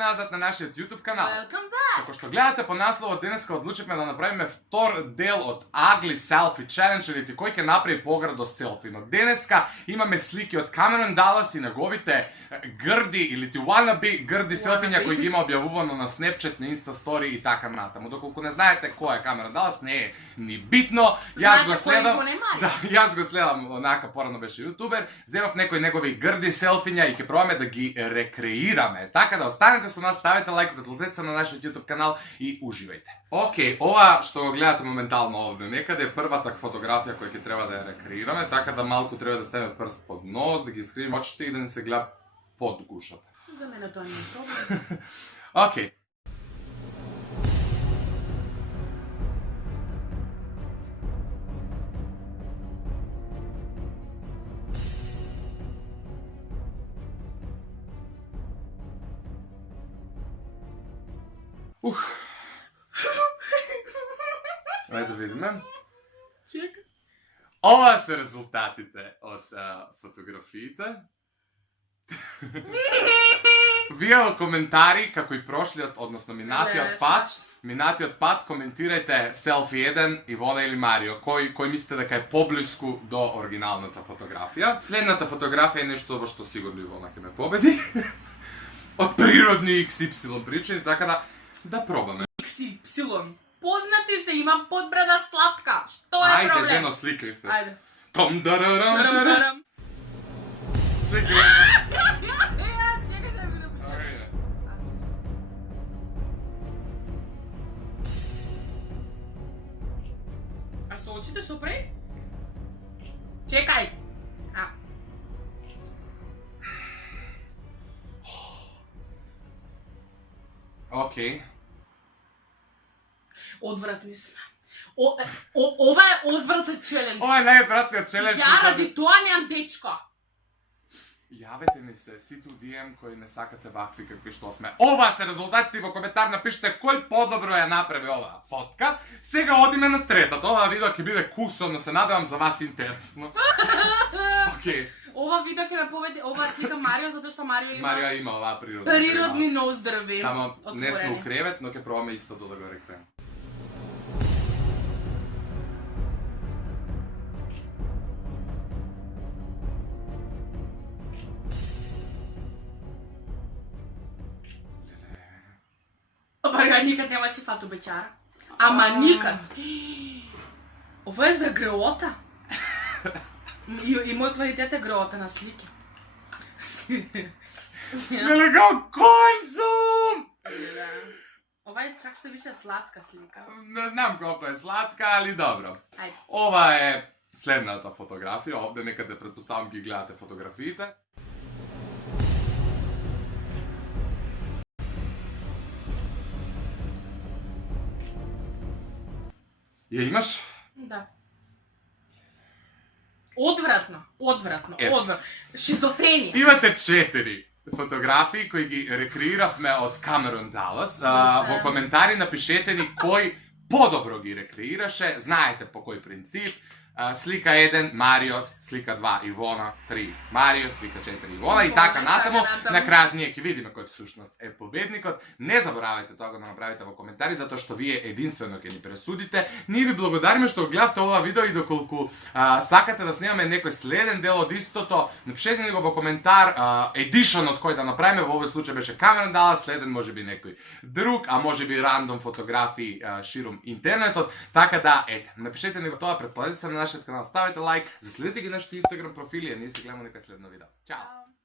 nazad na našият YouTube канал. Welcome back! Како што гледате по насловот, денеска одлучивме да направиме втор дел од Ugly Selfie Challenge, или кој ќе направи поградо селфи. Но денеска имаме слики од Камерон Далас и неговите грди или wannabe грди селфиња кои ги има објавувано на Snapchat, на Insta Story и така натаму. Доколку не знаете кој е Камерон Далас, не е ни битно. Јас го следам. Да, јас го следам, онака порано беше јутубер. Земав некои негови грди селфиња и ќе пробаме да ги рекреираме. Така да останете со нас, ставете лайк, претплатете се на нашиот YouTube канал и уживајте. Океј, ова што го гледате моментално овде некаде е првата фотографија која ќе треба да ја рекреираме, така да малку треба да ставиме прст под нос, да ги скрием очите и да не се гледа под гушата. За мене тоа не е проблем. Океј. Ајде да видиме. Чекай. Ова се резултатите од фотографиите. Вие во коментари, како и прошлиот, односно минатиот пат, коментирајте селфи 1, Ивона или Марио, кој мислите дека е поблиску до оригиналната фотографија. Следната фотографија е нешто во што сигурно Ивона ќе ме победи. Од природни XY причини, така да пробаме. XY. Познати се, имам подбрада сладка. Што е проблем? Ајде, жено, сликајте. Ајде. Том дарарам дарарам. Тарам. Сликај. Чекај да видам. А со очите што прави? Чекај. Океј. Одвратни сме. Ова е одвратен челендж. Ова е најодвратниот челендж. Ја ради тоа немам дечко. Јавете ми се сите у DM кои не сакате вакви какви што сме. Ова се резултатите, во коментар напишете кој подобро ја направи оваа фотка. Сега одиме на третата. Оваа видео ќе биде кусовно, се надевам за вас интересно. Океј. Ова видео ќе ме победи, ова слика Марио, затоа што Марио има оваа природни. природни ноздрви. Само не сме у кревет, но ќе пробаме истото да го рекреираме. Марио никад нема си фату бечара. Ама никад. Ова е за греота. И мој квалитет е греота на слики. Велико конзум! Ова е чак што више сладка слика. Не знам колку е сладка, али добро. Ајде. Ова е следната фотографија, овде некаде претпоставам ги гледате фотографиите. Ја имаш? Да. Одвратно. Шизофренија. Имате 4 фотографии кои ги рекреиравме од Камерон Далас. Во коментари напишете ни кој подобро ги рекреираше, знаете по кој принцип. Слика 1 Марио, слика 2 Ивона, 3 Марио, слика 4 Ивона и така натаму. На крајот ние ќе видиме кој всушност е победникот. Не заборавајте тоа да направите во коментари, затоа што вие единствено ќе ни пресудите. Ние ви благодариме што гледавте ова видео и доколку сакате да снимаме некој следен дел од истото, напишете ни го во коментар. Едишонот кој да направиме во овој случај беше Камерон Далас, следен можеби некој друг, а можеби рандом фотографии ширум интернетот. Така да, ете, напишете ни го тоа, претплатете се на нашиот канал, ставете лайк, заследете ги нашите Instagram профили, а ние се гледаме некој следно видео. Чао!